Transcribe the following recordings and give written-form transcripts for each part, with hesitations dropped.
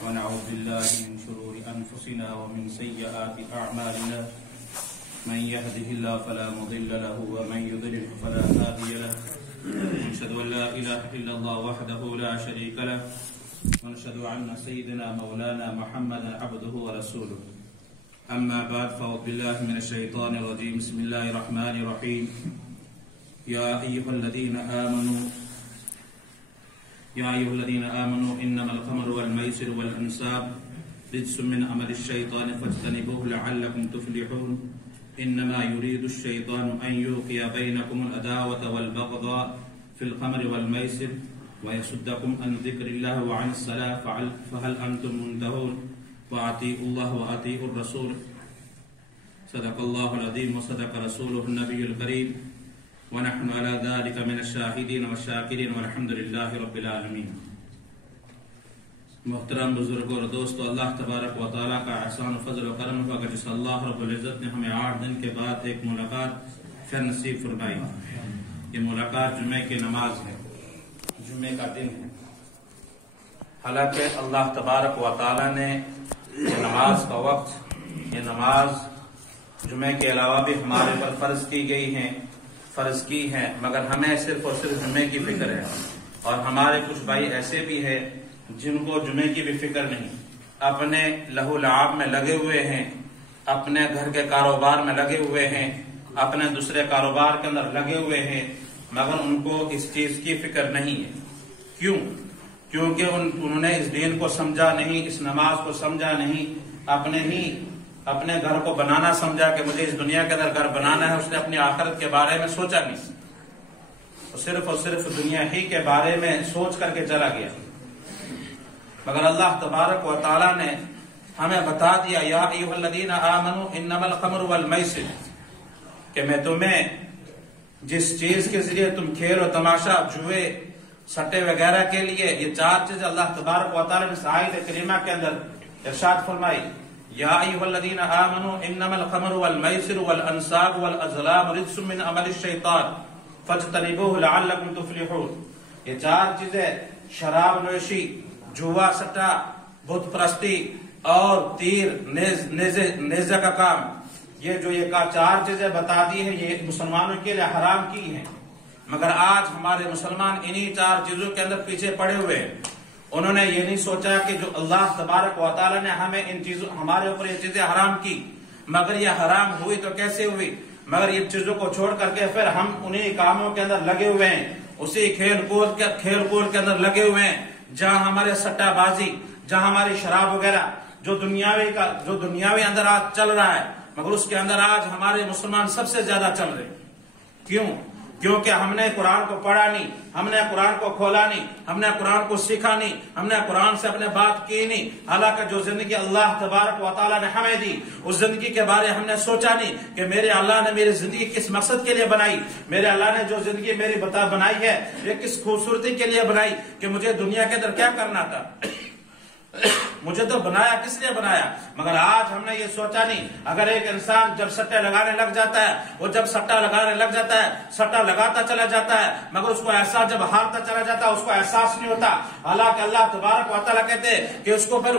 ونعوذ بالله من شرور أنفسنا ومن سيئات أعمالنا من يهده الله فلا مضل له ومن يضلل فلا هادي له ونشهد أن لا إله إلا الله وحده لا شريك له ونشهد أن سيدنا مولانا محمدا عبده ورسوله أما بعد فأعوذ بالله من الشيطان الرجيم بسم الله الرحمن الرحيم يا أيها الذين آمنوا إنما الخمر والميسر والأنصاب رجس من عمل الشيطان فاجتنبوه لعلكم تفلحون إنما يريد الشيطان أن يوقع بينكم العداوة والبغضاء في الخمر والميسر ويصدكم عن ذكر الله وعن الصلاة فهل أنتم منتهون وأطيعوا الله وأطيعوا الرسول صدق الله العظيم وصدق رسوله النبي الكريم ونحن على ذلك من الشاهدين والشاكرين والحمد لله رب العالمين. محترم بزرگوں اور دوستو، اللہ تبارک و تعالیٰ کا احسان و فضل و کرم ہوا کہ جس اللہ رب العزت نے ہمیں 8 دن کے بعد ایک ملاقات پھر نصیب فرمائی. یہ ملاقات جمعے کی نماز ہے، جمعے کا دن ہے. حالانکہ اللہ تبارک و تعالیٰ نے یہ نماز کا وقت، یہ نماز جمعے کے علاوہ بھی ہمارے پر فرض کی ہے، مگر ہمیں صرف اور صرف جمعے کی فکر ہے. اور ہمارے کچھ بھائی ایسے بھی ہیں جن کو جمعے کی بھی فکر نہیں، اپنے لہو لعاب میں لگے ہوئے ہیں، اپنے گھر کے کاروبار میں لگے ہوئے ہیں، اپنے دوسرے کاروبار کے اندر لگے ہوئے ہیں، مگر ان کو اس چیز کی فکر نہیں ہے. کیوں؟ کیونکہ انہوں نے اس دین کو سمجھا نہیں، اس نماز کو سمجھا نہیں، اپنے گھر کو بنانا سمجھا کہ مجھے اس دنیا کے اندر گھر بنانا ہے. اس نے اپنی آخرت کے بارے میں سوچا نہیں، صرف اور صرف دنیا ہی کے بارے میں سوچ کر کے چلا گیا. مگر اللہ تبارک و تعالیٰ نے ہمیں بتا دیا یا ایھا الذین آمنوا انما الخمر والمیسر، کہ میں تمہیں جس چیز کے ذریعے تم کھیل و تماشا، جوئے، سٹے وغیرہ کے لیے، یہ 4 چیزیں اللہ تبارک و تعالیٰ نے اس آیت کریمہ کے اندر ارشاد فرمائی. یا ایھا الذین آمنوا انما الخمر والمیسر والانصاب والازلام رجس من عمل الشیطان فاجتنبوه لعلکم تفلحون. یہ 4 چیزیں، شراب نوشی، جوا سٹا، بت پرستی اور تیر نیزے کا کام، یہ 4 چیزیں بتا دی ہیں، یہ مسلمانوں کے لیے حرام کی ہیں. مگر آج ہمارے مسلمان انہی 4 چیزوں کے اندر پیچھے پڑے ہوئے ہیں. انہوں نے یہ نہیں سوچا کہ جو اللہ تبارک و تعالیٰ نے ہمیں ہمارے اوپر یہ چیزیں حرام کی، مگر یہ حرام ہوئی تو کیسے ہوئی؟ مگر یہ چیزوں کو چھوڑ کر کے پھر ہم انہی کاموں کے اندر لگے ہوئے ہیں، اسی کھیل کود کے اندر لگے ہوئے ہیں، جہاں ہمارے سٹا بازی، جہاں ہماری شراب وغیرہ جو دنیاوی اندر آج چل رہا ہے، مگر اس کے اندر آج ہمارے مسلمان سب سے زیادہ چل رہے ہیں. کیوں؟ کیونکہ ہم نے قرآن کو پڑھا نہیں، ہم نے قرآن کو کھولا نہیں، ہم نے قرآن کو سیکھا نہیں، ہم نے قرآن سے اپنے بات کی نہیں. حالانکہ جو زندگی اللہ تبارک و تعالیٰ نے ہمیں دی، اس زندگی کے بارے ہم نے سوچا نہیں کہ میرے اللہ نے میری زندگی کس مقصد کے لیے بنائی. میرے اللہ نے جو زندگی میری بنائی ہے یہ کس خوبصورتی کے لیے بنائی، کہ مجھے دنیا کے اندر کیا کرنا تھا، مجھے تو بنایا کس لیے بنایا. مگر آج ہم نے یہ سوچا نہیں. اگر ایک انسان جب سٹے لگانے لگ جاتا ہے، وہ جب سٹا لگانے لگ جاتا ہے، سٹا لگاتا چلا جاتا ہے، مگر اس کو احساس، جب ہارتا چلا جاتا ہے اس کو احساس نہیں ہوتا. حالانکہ اللہ تبارک و تعالیٰ کہتے ہیں کہ اس کو پھر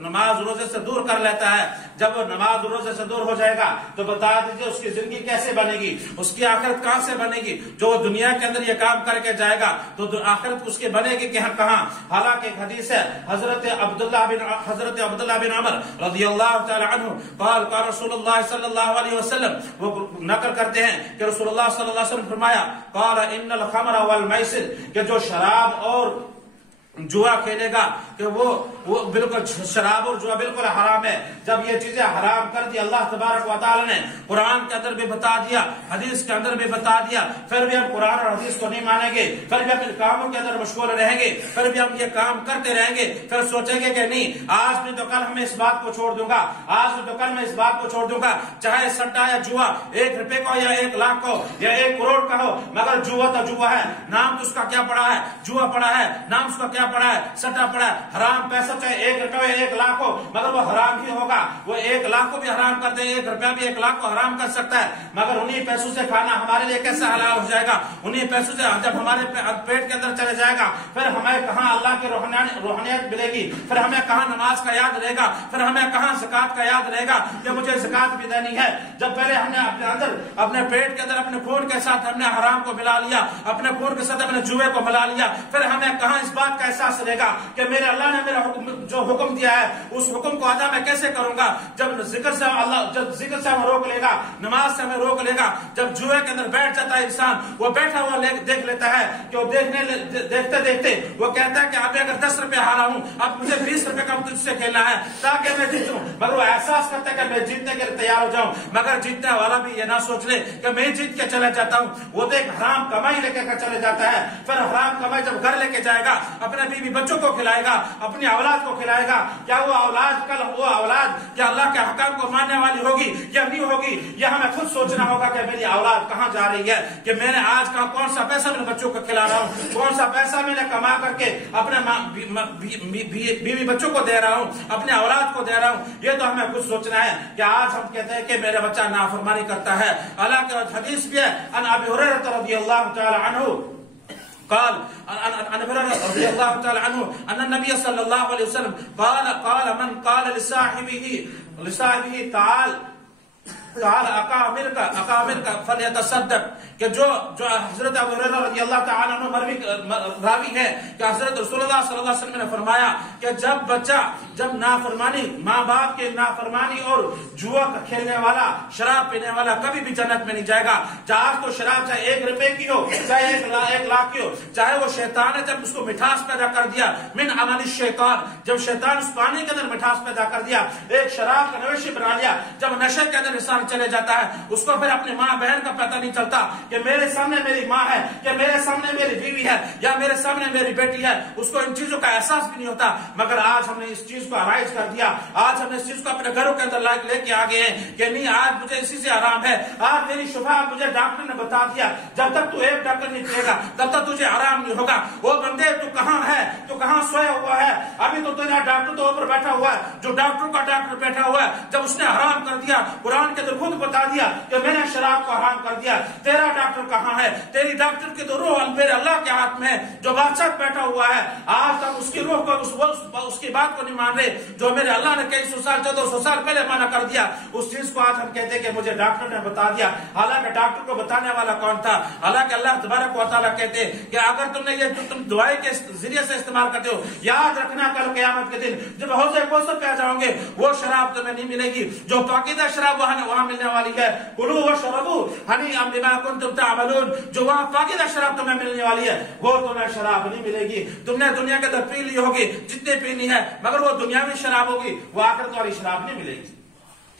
نماز روزے سے دور کر لیتا ہے. جب وہ نماز روزے سے دور ہو جائے گا تو بتا دیجیے اس کی زندگی کیسے بنے گی، اس کی آخرت کہاں سے بنے گی. جو دنیا کے اندر یہ کام کر کے جائے گا تو آخرت اس کی بنے گی کہاں. حالانکہ ایک حدیث ہے حضرت عبداللہ بن عمر رضی اللہ تعالی عنہ قال رسول اللہ صلی اللہ علیہ وسلم، وہ نقل کرتے ہیں کہ رسول اللہ صلی اللہ علیہ وسلم فرمایا قال ان الخمر والمیسر، کہ جو شراب اور جوا کھیلے گا کہ وہ بالکل شراب اور جوا بالکل حرام ہے. جب یہ چیزیں حرام کر دی اللہ تبارک و تعالی نے، قرآن کے اندر بھی بتا دیا، حدیث کے اندر بھی بتا دیا، پھر بھی ہم قرآن اور حدیث کو نہیں مانیں گے، پھر بھی ہم ان کاموں کے اندر مشغول رہیں گے، پھر بھی ہم یہ کام کرتے رہیں گے. پھر سوچیں گے کہ نہیں، آج بھی تو کل میں اس بات کو چھوڑ دوں گا، آج بھی تو کل میں اس بات کو چھوڑ دوں گا، چاہے سٹا یا جوا 1 روپے کا یا 1 لاکھ کا یا 1 کروڑ کا ہو، مگر جوا تو جوا ہے. نام تو اس کا کیا پڑا ہے؟ جوا پڑا ہے. نام اس کا کیا کیا پڑا ہے؟ سٹا پڑا ہے. حرام پیسہ چاہے 1 روپے 1 لاکھ ہو مگر وہ حرام ہی ہوگا. وہ 1 لاکھ کو بھی حرام کر دے, 1 روپیہ بھی 1 لاکھ کو حرام کر سکتا ہے, مگر انہی پیسوں سے کھانا ہمارے لیے کیسے حلال ہو جائے گا؟ انہی پیسوں سے جب ہمارے پیٹ کے اندر چلے جائے گا پھر ہمیں کہاں اللہ کی روحانیت ملے گی؟ پھر ہمیں کہاں نماز کا یاد رہے گا؟ پھر ہمیں کہاں زکات کا یاد رہے گا کہ مجھے زکات بھی دینی ہے؟ جب پہلے ہم نے اپنے اندر اپنے پیٹ کے اندر اپنے خون کے ساتھ ہم نے حرام کو ملا لیا, اپنے خون کے ساتھ اپنے جوئے کو ملا لیا, پھر ہمیں کہاں اس بات کا احساس رہے گا کہ میرے اللہ نے میرا جو حکم دیا ہے اس حکم کو ادا میں کیسے کروں گا؟ جب ذکر سے ہمیں روک لے گا, نماز سے ہمیں روک لے گا, جب جوئے کے اندر بیٹھ جاتا ہے انسان, وہ بیٹھا ہوا دیکھ لیتا ہے کہ وہ دیکھتے دیکھتے وہ کہتا ہے کہ ابھی اگر 10 روپے ہارا ہوں اب مجھے 20 روپے کا تجھ سے کھیلنا ہے تاکہ میں جیتوں, مگر وہ احساس کرتا ہے کہ میں جیتنے کے لیے تیار ہو جاؤں, مگر جیتنے والا بھی یہ نہ سوچ لے کہ میں جیت کے چلے جاتا ہوں. وہ دیکھ حرام کمائی لے کے چلے جاتا ہے, پھر حرام کمائی جب گھر لے کے جائے گا اپنے بیوی بچوں کو کھلائے گا, اپنی اولاد کو کھلائے گا, کیا وہ اولاد کل وہ اولاد کیا اللہ کے حکام کو ماننے والی ہوگی یا نہیں ہوگی؟ یہ ہمیں خود سوچنا ہوگا کہ میری اولاد کہاں جا رہی ہے, کہ میں نے آج کا کون سا پیسہ میں بچوں کو کھلا رہا ہوں, کون سا پیسہ میں نے کما کر کے اپنے بیوی بچوں کو دے رہا ہوں, اپنے اولاد کو دے رہا ہوں. یہ تو ہمیں خود سوچنا ہے کہ آج ہم کہتے ہیں کہ میرا بچہ نافرمانی کرتا ہے. اللہ کے حدیث بھی ہے ان ابی ہریرہ رضی اللہ تعالی عنہ قال عن ابي هريره رضي الله تعالى عنه ان النبي صلى الله عليه وسلم قال من قال لصاحبه تعال اقامر کا فلیتصدق, کہ جو حضرت ابو ہریرہ رضی اللہ تعالی عنہ راوی ہے کہ حضرت رسول اللہ صلی اللہ علیہ وسلم نے فرمایا کہ جب بچہ جب نافرمانی ماں باپ کے نافرمانی اور جوا کھیلنے والا شراب پینے والا کبھی بھی جنت میں نہیں جائے گا. چاہے تو شراب چاہے 1 روپے کی ہو چاہے 1 لاکھ کی ہو, چاہے وہ شیطان ہے جب اس کو مٹھاس پیدا کر دیا من عمل الشیطان, جب شیطان اس پانی کے اندر مٹھاس پیدا کر دیا, ایک شراب کا نوشی بنا لیا, جب نشے کے اندر انسان چلے جاتا ہے اس کو پھر اپنی ماں بہن کا پتہ نہیں چلتا کہ میرے سامنے میری ماں ہے, کہ میرے سامنے میری بیوی ہے, یا میرے سامنے میری بیٹی ہے, اس کو ان چیزوں کا احساس بھی نہیں ہوتا. مگر آج ہم نے اس چیز کو رائج کر دیا, آج ہم نے اس چیز کو اپنے گھروں کے اندر لے کے آ گئے ہیں کہ نہیں آج مجھے اسی سے آرام ہے, آج میری شفا مجھے ڈاکٹر نے بتا دیا جب تک تو ایک ڈاکٹر نہیں دے گا تب تک تجھے آرام نہیں ہوگا. وہ بندے تو کہاں ہے, تو کہاں سویا ہوا ہے, ابھی تو تیرا ڈاکٹر تو اوپر بیٹھا ہوا ہے, جو ڈاکٹر کا ڈاکٹر بیٹھا ہوا ہے, جب اس نے حرام کر دیا قرآن کے اندر خود بتا دیا کہ میں نے شراب کو حرام کر دیا. تیرا ڈاکٹر کہاں ہے؟ تیری ڈاکٹر کی تو روح میرے اللہ کے ہاتھ میں ہے جو بادشاہ بیٹھا ہوا ہے. آج تک اس کی روح کو اس کی بات کو نہیں مان رہے جو میرے اللہ نے کئی 100 سال 1400 سال پہلے منع کر دیا. اس چیز کو آج ہم کہتے ہیں کہ مجھے ڈاکٹر نے بتا دیا, حالانکہ ڈاکٹر کو بتانے والا کون تھا؟ حالانکہ اللہ تبارک و تعالیٰ کہتے ہیں کہ اگر تم نے یہ جو تم دعائی کے ذریعے سے استعمال کرتے ہو, یاد رکھنا کل قیامت کے دن جب حوض کوثر پہ جاؤ گے وہ شراب تمہیں نہیں ملے گی جو پاکیزہ شراب وہاں ملنے والی ہے. کلوا واشربوا ہنیئا بما کنتم تعملون, جو وہاں پاکیزہ شراب تمہیں ملنے والی ہے وہ تمہیں شراب نہیں ملے گی. تم نے دنیا کے اندر پی لی ہوگی جتنے پینی ہے, مگر وہ دنیاوی شراب ہوگی, وہ آخرت والی شراب نہیں ملے گی.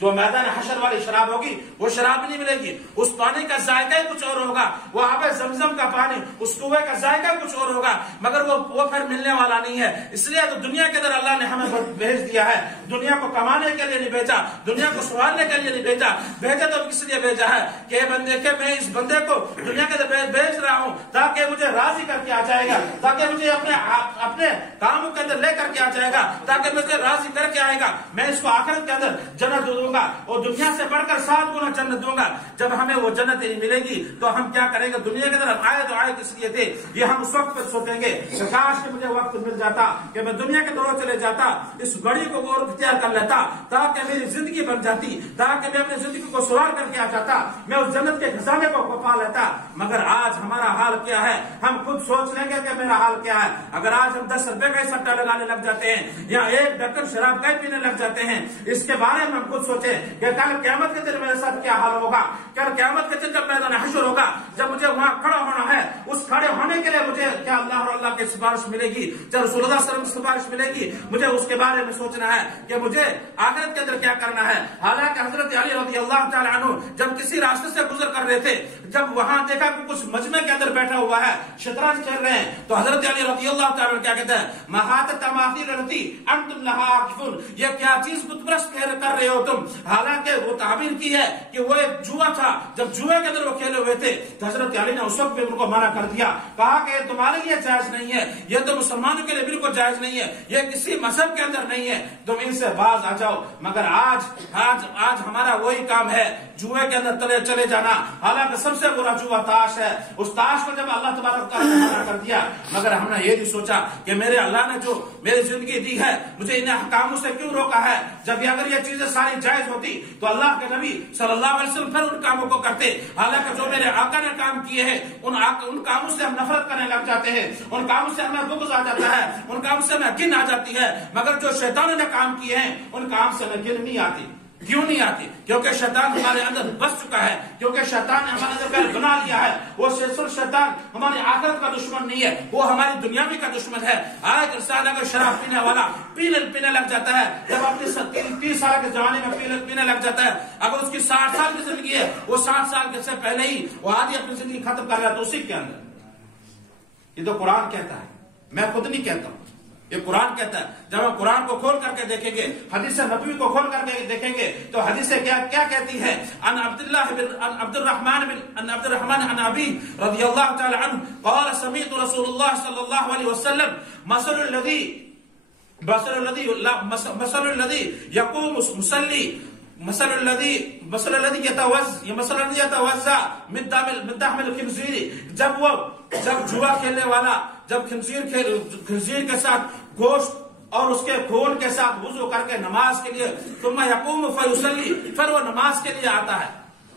جو میدان حشر والی شراب ہوگی وہ شراب نہیں ملے گی. اس پانی کا ذائقہ ہی کچھ اور ہوگا, وہ آب زمزم کا پانی اس کنویں کا ذائقہ کچھ اور ہوگا, مگر وہ پھر ملنے والا نہیں ہے. اس لیے تو دنیا کے اندر اللہ نے ہمیں بھیج دیا ہے, دنیا کو کمانے کے لیے نہیں بھیجا, دنیا کو سنوارنے کے لیے نہیں بھیجا. بھیجا تو کس لیے بھیجا ہے کہ بندے کے میں اس بندے کو دنیا کے اندر بھیج رہا ہوں تاکہ مجھے راضی کر کے آ جائے گا, تاکہ مجھے اپنے کاموں کے اندر لے کر کے آ جائے گا, تاکہ مجھے راضی کر کے آئے گا. میں اس کو آخرت کے اندر جنت دوں گا اور دنیا سے بڑھ کر 7 گنا جنت دوں گا. جب ہمیں وہ جنت نہیں ملے گی تو ہم کیا کریں گے؟ دنیا کے اندر آئے تو آئے کس لیے تھے, یہ ہم اس وقت پر سوچیں گے کاش کہ مجھے وقت مل جاتا کہ میں دنیا کے دوروں چلے جاتا, اس گھڑی کو اور اختیار کر لیتا تاکہ میری زندگی بن جاتی, تاکہ میں اپنی زندگی کو سوار کر کے آ جاتا, میں اس جنت کے خزانے کو پا لیتا. مگر آج ہمارا حال کیا ہے؟ ہم خود سوچ لیں گے کہ میرا حال کیا ہے. اگر آج ہم 10 روپے کا ہی سٹا لگانے لگ جاتے ہیں یا 1 ڈکن شراب کا ہی پینے لگ جاتے ہیں, اس کے بارے میں ہم خود سوچیں کہ کل قیامت کے دن میرے ساتھ کیا حال ہوگا. کل قیامت کے دن جب میدان حشر ہوگا, جب مجھے وہاں کھڑا ہونا ہے, اس کھڑے ہونے کے لیے مجھے کیا اللہ اور اللہ کی سفارش ملے گی, جب رسول اللہ صلی اللہ علیہ وسلم کی سفارش ملے گی, مجھے اس کے بارے میں سوچنا ہے کہ مجھے آخرت کے اندر کیا کرنا ہے. حالانکہ حضرت علی رضی اللہ تعالی عنہ جب کسی راستے سے گزر کر رہے تھے, جب وہاں دیکھا کہ کچھ مجمع کے اندر بیٹھا ہوا ہے, شطرنج کھیل رہے ہیں, تو حضرت علی رضی اللہ تعالی عنہ کیا کہتے ہیں, مہات تماثیل التی انتم لها عاکفون, یہ کیا چیز بت پرست کر رہے ہو تم, حالانکہ وہ تعبیر کی ہے کہ وہ ایک جوا تھا، جب جوئے کے اندر وہ کھیلے ہوئے تھے تو حضرت علی نے اس وقت بھی ان کو منع کر دیا، کہا کہ یہ تمہارے لیے جائز نہیں ہے، یہ تو مسلمانوں کے لیے بالکل جائز نہیں ہے، یہ کسی مذہب کے اندر نہیں ہے، تم ان سے باز آ جاؤ۔ مگر آج ہمارا وہی کام ہے، جوئے کے اندر تلے چلے جانا، حالانکہ سب سے برا جوا تاش ہے۔ اس تاش کو جب اللہ تبارک و تعالیٰ نے منع کر دیا، مگر ہم نے یہ نہیں سوچا کہ میرے اللہ نے جو میری زندگی دی ہے مجھے ان احکاموں سے کیوں روکا ہے؟ جب اگر یہ چیزیں ساری جائز ہوتی تو اللہ کے نبی صلی اللہ علیہ وسلم پھر ان کاموں کو کرتے، حالانکہ جو میرے آقا نے کام کیے ہیں ان کاموں سے ہم نفرت کرنے لگ جاتے ہیں، ان کاموں سے ہمیں بغض آ جاتا ہے، ان کاموں سے ہمیں گن آ جاتی ہے، مگر جو شیطان نے کام کیے ہیں ان کام سے ہمیں گن نہیں آتی۔ کیوں نہیں آتی؟ کیونکہ شیطان ہمارے اندر بس چکا ہے، کیونکہ شیطان نے ہمارے اندر گھر بنا لیا ہے۔ وہ شیطان ہماری آخرت کا دشمن نہیں ہے، وہ ہماری دنیاوی کا دشمن ہے۔ آج انسان اگر شراب پینے والا پینے لگ جاتا ہے، جب اپنی 30 سال کے زمانے میں پینے لگ جاتا ہے، اگر اس کی 60 سال کی زندگی ہے، وہ 60 سال کے سے پہلے ہی وہ آدھی اپنی زندگی ختم کر رہا ہے، تو اسی کے اندر یہ تو قرآن کہتا ہے، میں خود نہیں کہتا ہوں، یہ قرآن کہتا ہے۔ جب ہم قرآن کو کھول کر کے دیکھیں گے، حدیث نبوی کو کھول کر کے دیکھیں گے تو حدیث کیا کہتی ہے؟ ان عبد الرحمن عن ابی رضی اللہ تعالی عنہ قال سمعت رسول اللہ صلی اللہ علیہ وسلم مثل الذي يقوم مصلي مثل الذي يتوزع من دم الخنزير، جب جوا کھیلنے والا جب خنزیر کے ساتھ گوشت اور اس کے خون کے ساتھ وضو کر کے نماز کے لیے ثم يقوم فيصلي، پھر وہ نماز کے لیے آتا ہے۔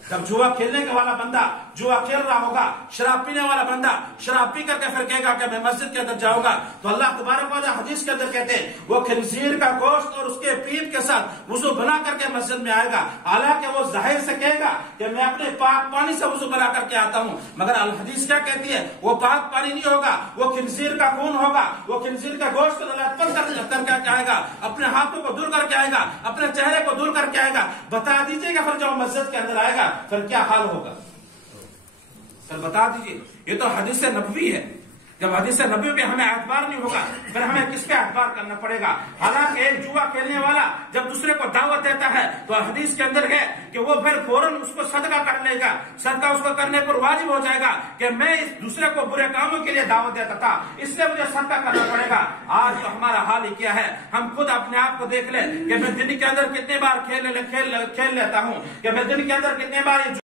جب جوا کھیلنے کا والا بندہ جوا کھیل رہا ہوگا، شراب پینے والا بندہ شراب پی کر کے پھر کہے گا کہ میں مسجد کے اندر جاؤں گا، تو اللہ تبارک و تعالیٰ حدیث کے اندر کہتے ہیں وہ خنزیر کا گوشت اور اس کے پیپ کے ساتھ وضو بنا کر کے مسجد میں آئے گا، حالانکہ وہ ظاہر سے کہے گا کہ میں اپنے پاک پانی سے وضو بنا کر کے آتا ہوں، مگر الحدیث کیا کہتی ہے؟ وہ پاک پانی نہیں ہوگا، وہ خنزیر کا خون ہوگا، وہ خنزیر کا گوشت کر کے آئے گا، اپنے ہاتھوں کو دھل کر کے آئے گا، اپنے چہرے کو دھل کر کے آئے گا۔ بتا دیجیے گا پھر جب مسجد کے اندر آئے گا پھر کیا حال ہوگا؟ پھر بتا دیجیے، یہ تو حدیث نبوی ہے۔ جب حدیث نبوی پہ ہمیں اعتبار نہیں ہوگا پھر ہمیں کس پہ اعتبار کرنا پڑے گا؟ حالانکہ ایک جوا کھیلنے والا جب دوسرے کو دعوت دیتا ہے تو حدیث کے اندر ہے کہ وہ پھر فوراً اس کو صدقہ کر لے گا، صدقہ اس کو کرنے پر واجب ہو جائے گا کہ میں اس دوسرے کو برے کاموں کے لیے دعوت دیتا تھا، اس لیے مجھے صدقہ کرنا پڑے گا۔ آج تو ہمارا حال ہی کیا ہے؟ ہم خود اپنے آپ کو دیکھ لیں کہ میں دن کے اندر کتنے بار کھیل لیتا ہوں، کہ میں دن کے اندر کتنے بار